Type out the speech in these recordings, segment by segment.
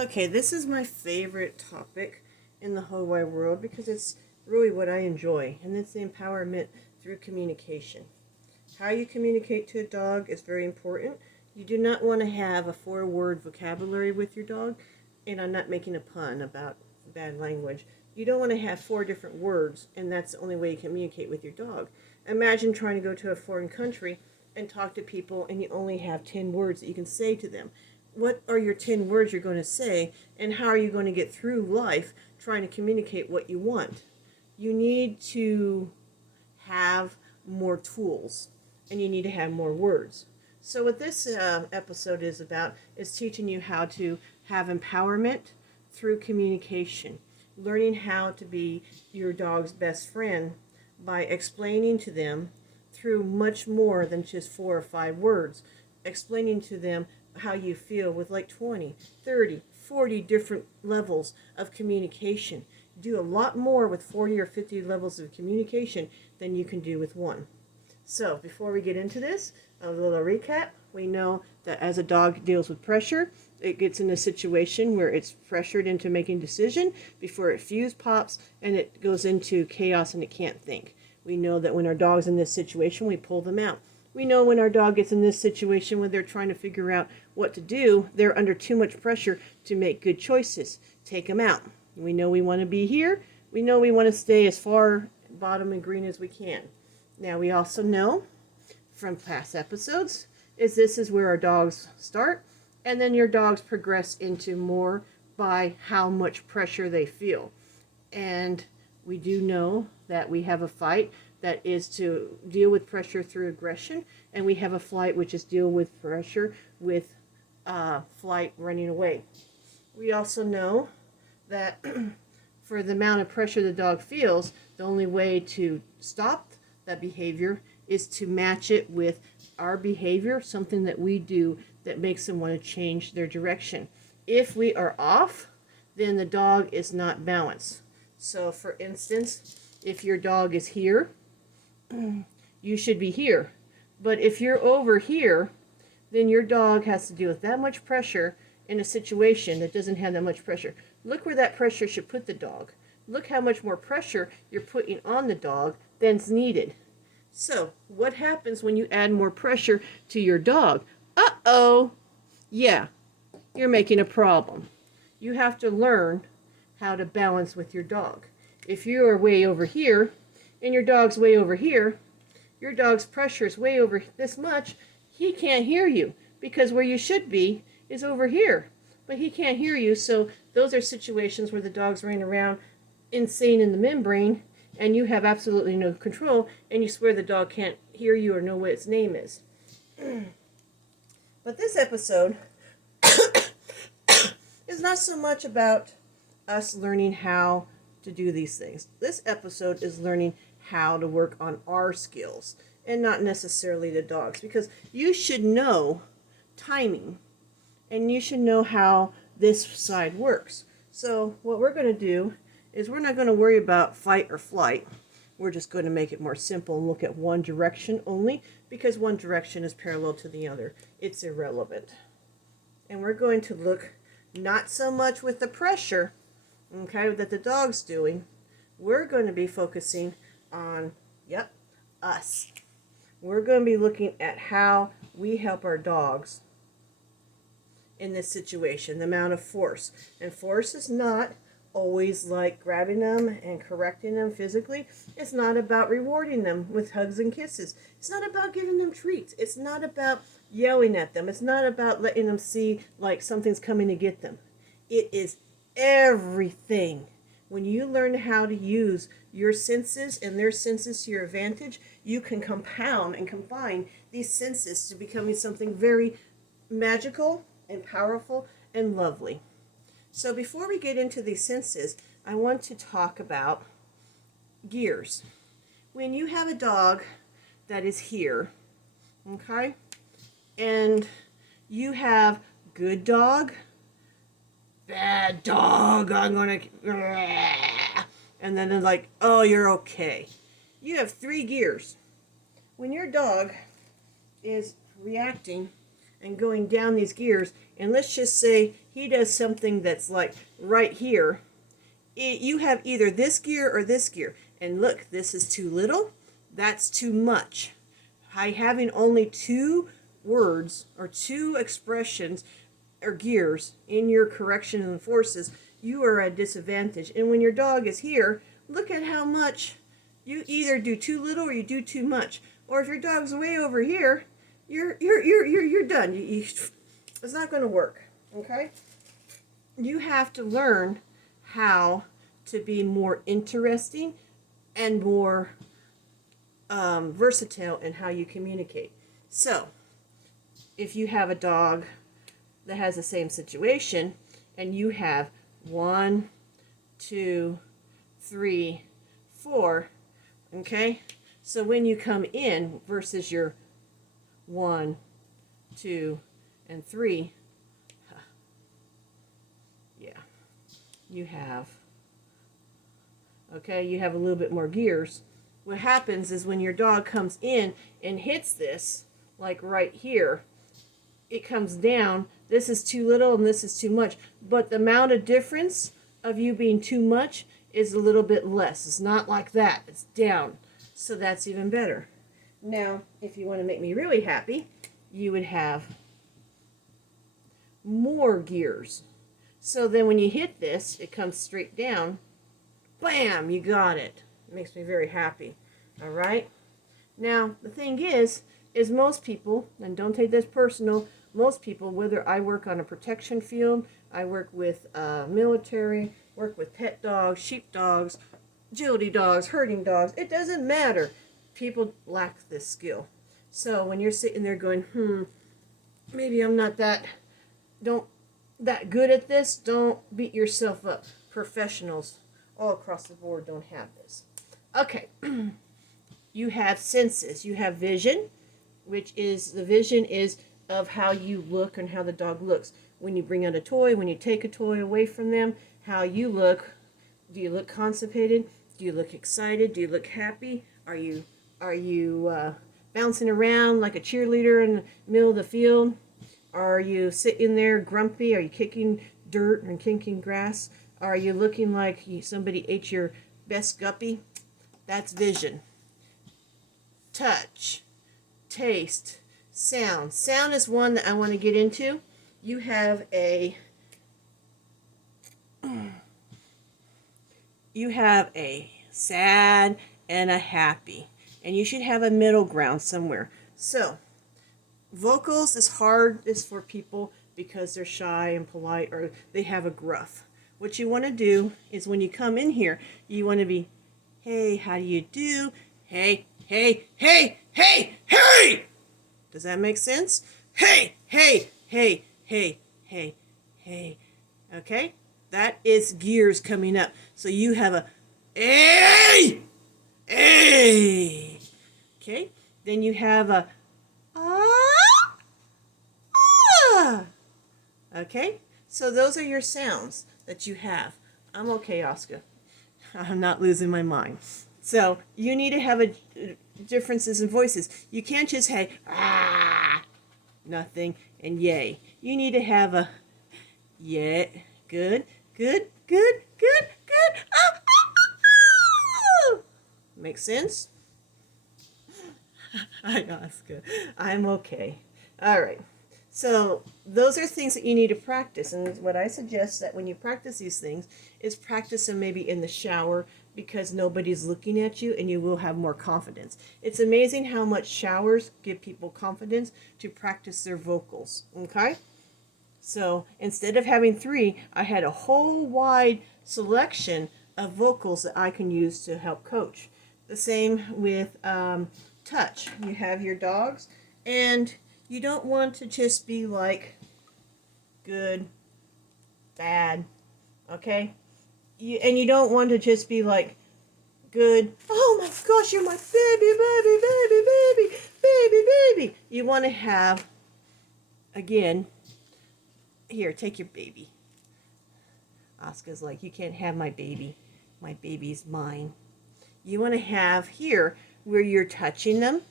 Okay, this is my favorite topic in the whole wide world because it's really what I enjoy, and it's the empowerment through communication. How you communicate to a dog is very important. You do not want to have a four-word vocabulary with your dog, and I'm not making a pun about bad language. You don't want to have four different words, and that's the only way you communicate with your dog. Imagine trying to go to a foreign country and talk to people, and you only have 10 words that you can say to them. What are your 10 words you're going to say, and how are you going to get through life trying to communicate what you want? You need to have more tools, and you need to have more words. So what this episode is about is teaching you how to have empowerment through communication, learning how to be your dog's best friend by explaining to them through much more than just 4 or 5 words, explaining to them how you feel with like 20, 30, 40 different levels of communication. Do a lot more with 40 or 50 levels of communication than you can do with one. So before we get into this, a little recap. We know that as a dog deals with pressure, it gets in a situation where it's pressured into making a decision before it fuse pops and it goes into chaos and it can't think. We know that when our dog's in this situation, we pull them out. We know when our dog gets in this situation when they're trying to figure out what to do, they're under too much pressure to make good choices. Take them out. We know we want to be here. We know we want to stay as far bottom and green as we can. Now we also know from past episodes is this is where our dogs start, and then your dogs progress into more by how much pressure they feel. And we do know that we have a fight that is to deal with pressure through aggression, and we have a flight which is deal with pressure with flight running away. We also know that for the amount of pressure the dog feels, the only way to stop that behavior is to match it with our behavior, something that we do that makes them want to change their direction. If we are off, then the dog is not balanced. So for instance, if your dog is here, you should be here. But if you're over here, then your dog has to deal with that much pressure in a situation that doesn't have that much pressure. Look where that pressure should put the dog. Look how much more pressure you're putting on the dog than's needed. So, what happens when you add more pressure to your dog? Uh-oh! Yeah, you're making a problem. You have to learn how to balance with your dog. If you are way over here, and your dog's way over here, your dog's pressure is way over this much, he can't hear you, because where you should be is over here. But he can't hear you, so those are situations where the dog's running around insane in the membrane, and you have absolutely no control, and you swear the dog can't hear you or know what its name is. But this episode is not so much about us learning how to do these things. This episode is learning how to work on our skills and not necessarily the dogs, because you should know timing and you should know how this side works. So what we're going to do is we're not going to worry about fight or flight. We're just going to make it more simple and look at one direction only, because one direction is parallel to the other. It's irrelevant. And we're going to look not so much with the pressure, okay, that the dog's doing. We're going to be focusing on, us. We're going to be looking at how we help our dogs in this situation, the amount of force. And force is not always like grabbing them and correcting them physically. It's not about rewarding them with hugs and kisses. It's not about giving them treats. It's not about yelling at them. It's not about letting them see like something's coming to get them. It is everything. When you learn how to use your senses and their senses to your advantage, you can compound and combine these senses to becoming something very magical and powerful and lovely. So before we get into these senses, I want to talk about gears. When you have a dog that is here, okay, and you have good dog, bad dog, I'm gonna, and then they're like, oh, you're okay. You have 3 gears. When your dog is reacting and going down these gears, and let's just say he does something that's like right here, you have either this gear or this gear. And look, this is too little, that's too much. By having only two words or two expressions or gears in your correction and forces, you are at a disadvantage. And when your dog is here, look at how much you either do too little or you do too much. Or if your dog's way over here, you're done. It's not going to work. Okay? You have to learn how to be more interesting and more versatile in how you communicate. So, if you have a dog that has the same situation and you have 1, 2, 3, 4, okay? So when you come in versus your 1, 2, and 3, yeah, you have, okay, you have a little bit more gears. What happens is when your dog comes in and hits this, like right here, it comes down. This is too little and this is too much. But the amount of difference of you being too much is a little bit less. It's not like that. It's down. So that's even better. Now, if you want to make me really happy, you would have more gears. So then when you hit this, it comes straight down. Bam! You got it. It makes me very happy. All right? Now, the thing is most people, and don't take this personal, most people, whether I work on a protection field, I work with military, work with pet dogs, sheep dogs, agility dogs, herding dogs, it doesn't matter. People lack this skill. So when you're sitting there going, maybe I'm not that good at this, don't beat yourself up. Professionals all across the board don't have this. Okay. You have senses. You have vision, which is, the vision is of how you look and how the dog looks. When you bring out a toy, when you take a toy away from them, how you look. Do you look constipated? Do you look excited? Do you look happy? Are you bouncing around like a cheerleader in the middle of the field? Are you sitting there grumpy? Are you kicking dirt and kicking grass? Are you looking like somebody ate your best guppy? That's vision. Touch, taste, sound. Sound is one that I want to get into. You have a sad and a happy, and you should have a middle ground somewhere. So vocals is hard is for people because they're shy and polite or they have a gruff. What you want to do is when you come in here, you want to be, hey, how do you do? Hey, hey, hey, hey, hey! Does that make sense? Hey, hey, hey, hey, hey, hey. Okay? That is gears coming up. So you have a, hey, hey. Okay? Then you have a, ah, ah. Okay? So those are your sounds that you have. I'm okay, Oscar. I'm not losing my mind. So you need to have differences in voices. You can't just have ah, nothing, and yay. You need to have a yeah, good, good, good, good, good. Ah, ah, ah, ah. Make sense? Hi, Oscar. I'm okay. All right. So those are things that you need to practice. And what I suggest that when you practice these things is practice them maybe in the shower because nobody's looking at you and you will have more confidence. It's amazing how much showers give people confidence to practice their vocals. Okay? So instead of having 3, I had a whole wide selection of vocals that I can use to help coach. The same with touch. You have your dogs and you don't want to just be like good, bad, okay? And you don't want to just be like good, oh my gosh, you're my baby, baby, baby, baby, baby, baby. You want to have, again, here, take your baby. Oscar's like, you can't have my baby. My baby's mine. You want to have here where you're touching them.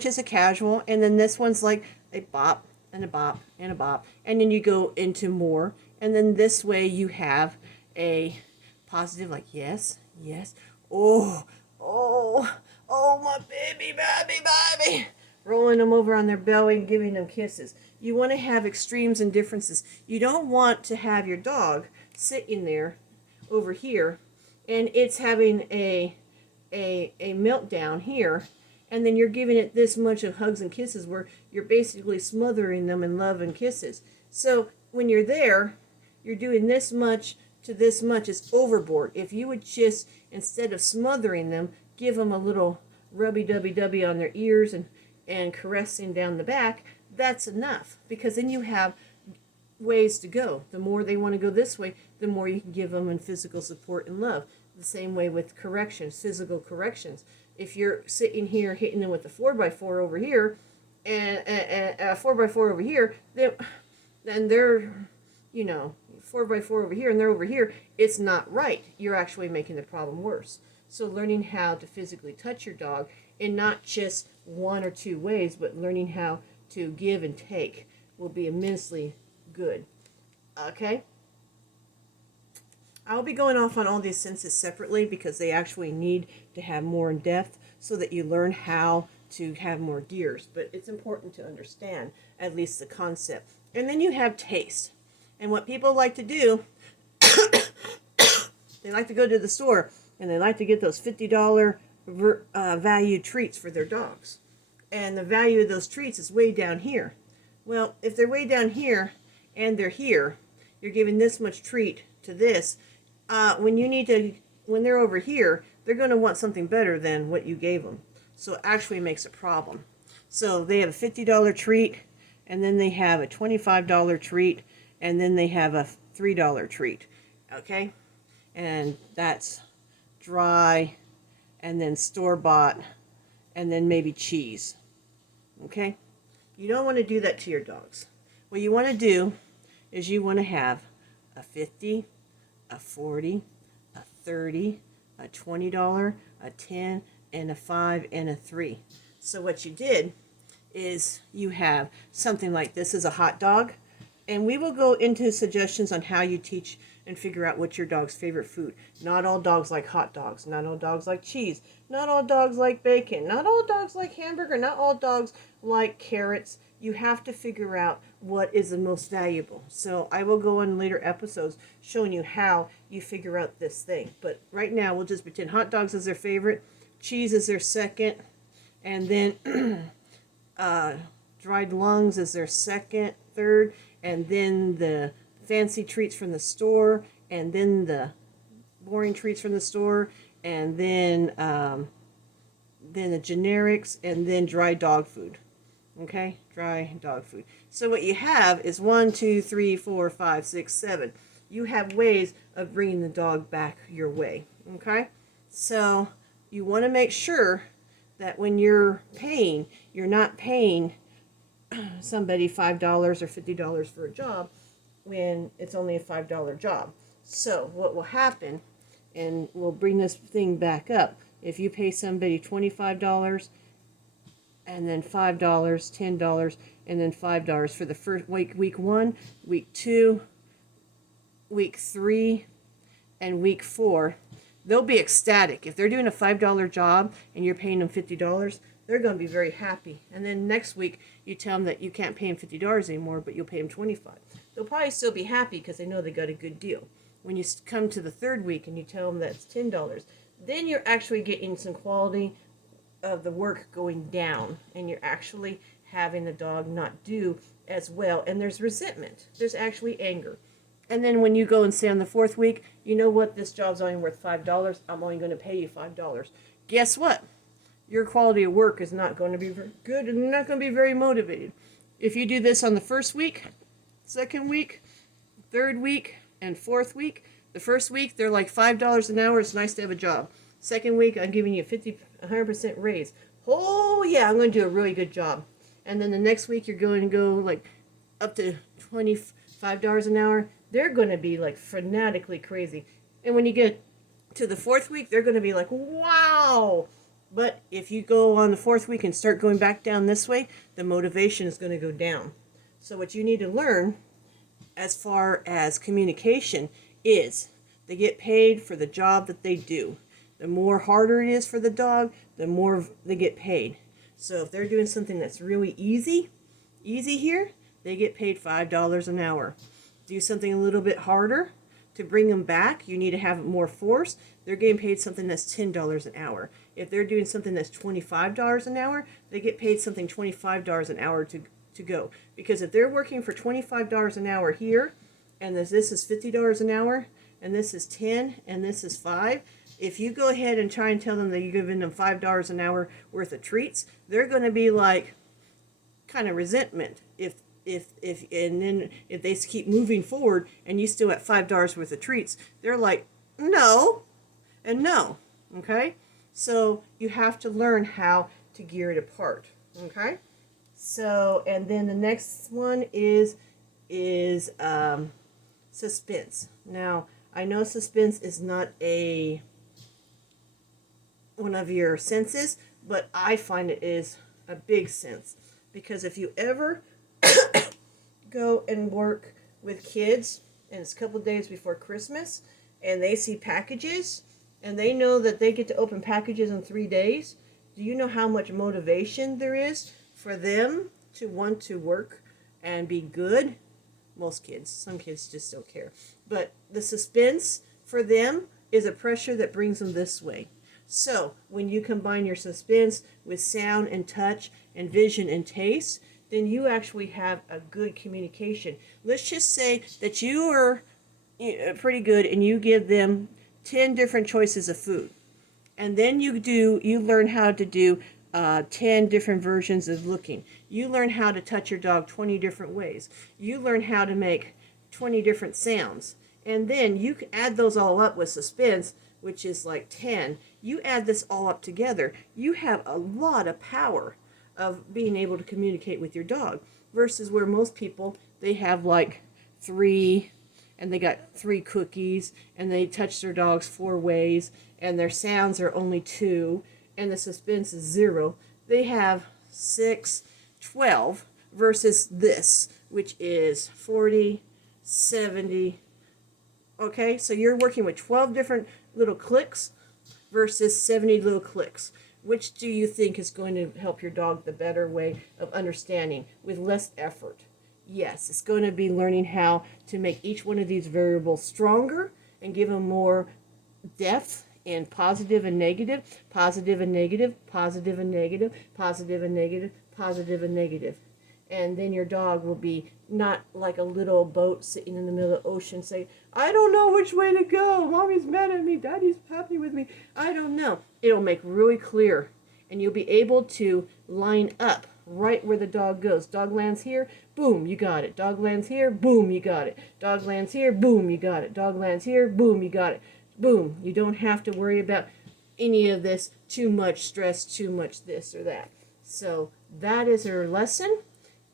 Just a casual, and then this one's like a bop, and a bop and a bop, and then you go into more, and then this way you have a positive, like yes, yes, oh, oh, oh, my baby, baby, baby, rolling them over on their belly and giving them kisses. You want to have extremes and differences. You don't want to have your dog sitting there over here and it's having a meltdown here, and then you're giving it this much of hugs and kisses where you're basically smothering them in love and kisses. So when you're there, you're doing this much to this much is overboard. If you would just, instead of smothering them, give them a little rubby-dubby-dubby on their ears and caressing down the back, that's enough, because then you have ways to go. The more they want to go this way, the more you can give them in physical support and love. The same way with corrections, physical corrections. If you're sitting here hitting them with a 4x4 over here and a 4x4 over here, then they're, 4x4 over here and they're over here, it's not right. You're actually making the problem worse. So learning how to physically touch your dog in not just one or two ways, but learning how to give and take will be immensely good. Okay? I'll be going off on all these senses separately because they actually need to have more in depth so that you learn how to have more gears. But it's important to understand at least the concept. And then you have taste. And what people like to do, they like to go to the store and they like to get those $50 value treats for their dogs. And the value of those treats is way down here. Well, if they're way down here and they're here, you're giving this much treat to this. When they're over here, they're going to want something better than what you gave them. So it actually makes a problem. So they have a $50 treat, and then they have a $25 treat, and then they have a $3 treat. Okay? And that's dry, and then store-bought, and then maybe cheese. Okay? You don't want to do that to your dogs. What you want to do is you want to have a 50, a 40, a 30, a $20, a 10, and a 5, and a 3. So what you did is you have something like this is a hot dog, and we will go into suggestions on how you teach and figure out what's your dog's favorite food. Not all dogs like hot dogs. Not all dogs like cheese. Not all dogs like bacon. Not all dogs like hamburger. Not all dogs like carrots. You have to figure out what is the most valuable. So I will go on later episodes showing you how you figure out this thing. But right now we'll just pretend hot dogs is their favorite, cheese is their second, and then dried lungs is their second, third, and then the fancy treats from the store, and then the boring treats from the store, and then the generics, and then dry dog food. Okay, dry dog food. So what you have is 1, 2, 3, 4, 5, 6, 7. You have ways of bringing the dog back your way. Okay, so you want to make sure that when you're paying, you're not paying somebody $5 or $50 for a job when it's only a $5 job. So what will happen, and we'll bring this thing back up, if you pay somebody $25 and then $5, $10, and then $5 for the first week 1, week 2, week 3, and week 4, they'll be ecstatic. If they're doing a $5 job and you're paying them $50, they're going to be very happy. And then next week you tell them that you can't pay them $50 anymore, but you'll pay them $25. They'll probably still be happy because they know they got a good deal. When you come to the third week and you tell them that's $10, then you're actually getting some quality of the work going down, and you're actually having the dog not do as well, and there's resentment. There's actually anger. And then when you go and say on the fourth week, you know what, this job's only worth $5, I'm only going to pay you $5. Guess what? Your quality of work is not going to be very good, and you're not going to be very motivated. If you do this on the first week, second week, third week, and fourth week, the first week they're like $5 an hour, it's nice to have a job. Second week, I'm giving you 100% raise. Oh yeah, I'm going to do a really good job. And then the next week you're going to go like up to $25 an hour. They're going to be like fanatically crazy. And when you get to the fourth week, they're going to be like, wow. But if you go on the fourth week and start going back down this way, the motivation is going to go down. So what you need to learn as far as communication is they get paid for the job that they do. The more harder it is for the dog, the more they get paid. So if they're doing something that's really easy here, they get paid $5 an hour. Do something a little bit harder to bring them back, you need to have more force. They're getting paid something that's $10 an hour. If they're doing something that's $25 an hour, they get paid something $25 an hour to go. Because if they're working for $25 an hour here, and this is $50 an hour, and this is 10, and this is 5, if you go ahead and try and tell them that you're giving them $5 an hour worth of treats, they're going to be like kind of resentment. If then if they keep moving forward and you still at $5 worth of treats, they're like, no and no. Okay, so you have to learn how to gear it apart. Okay, so and then the next one is suspense. Now I know suspense is not one of your senses, but I find it is a big sense, because if you ever go and work with kids and it's a couple of days before Christmas and they see packages and they know that they get to open packages in 3 days, do you know how much motivation there is for them to want to work and be good? Most kids, some kids just don't care, but the suspense for them is a pressure that brings them this way. So when you combine your suspense with sound and touch and vision and taste, then you actually have a good communication. Let's just say that you are pretty good and you give them 10 different choices of food. And then you learn how to do 10 different versions of looking. You learn how to touch your dog 20 different ways. You learn how to make 20 different sounds. And then you can add those all up with suspense, which is like 10. You add this all up together, you have a lot of power of being able to communicate with your dog, versus where most people, they have like 3, and they got 3 cookies, and they touch their dogs 4 ways, and their sounds are only 2, and the suspense is 0. They have 6, 12, versus this, which is 40, 70. Okay, so you're working with 12 different little clicks versus 70 little clicks. Which do you think is going to help your dog the better way of understanding with less effort? Yes, it's going to be learning how to make each one of these variables stronger and give them more depth in positive and negative, positive and negative, positive and negative, positive and negative, positive and negative. And then your dog will be not like a little boat sitting in the middle of the ocean saying, I don't know which way to go. Mommy's mad at me. Daddy's happy with me. I don't know. It'll make really clear. And you'll be able to line up right where the dog goes. Dog lands here, boom, you got it. Dog lands here, boom, you got it. Dog lands here, boom, you got it. Dog lands here, boom, you got it. Boom. You don't have to worry about any of this, too much stress, too much this or that. So that is our lesson.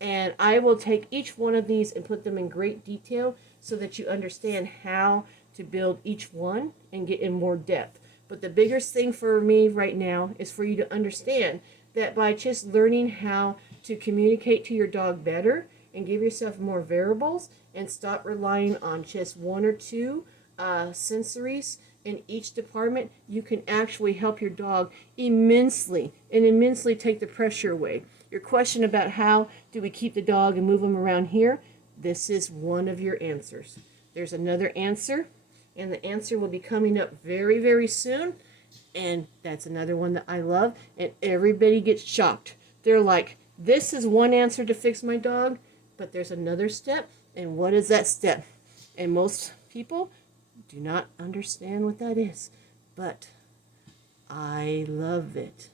And I will take each one of these and put them in great detail so that you understand how to build each one and get in more depth. But the biggest thing for me right now is for you to understand that by just learning how to communicate to your dog better and give yourself more variables and stop relying on just 1 or 2 sensories in each department, you can actually help your dog immensely take the pressure away. Your question about how do we keep the dog and move them around here, this is one of your answers. There's another answer, and the answer will be coming up very, very soon, and that's another one that I love, and everybody gets shocked. They're like, this is one answer to fix my dog, but there's another step, and what is that step? And most people do not understand what that is, but I love it.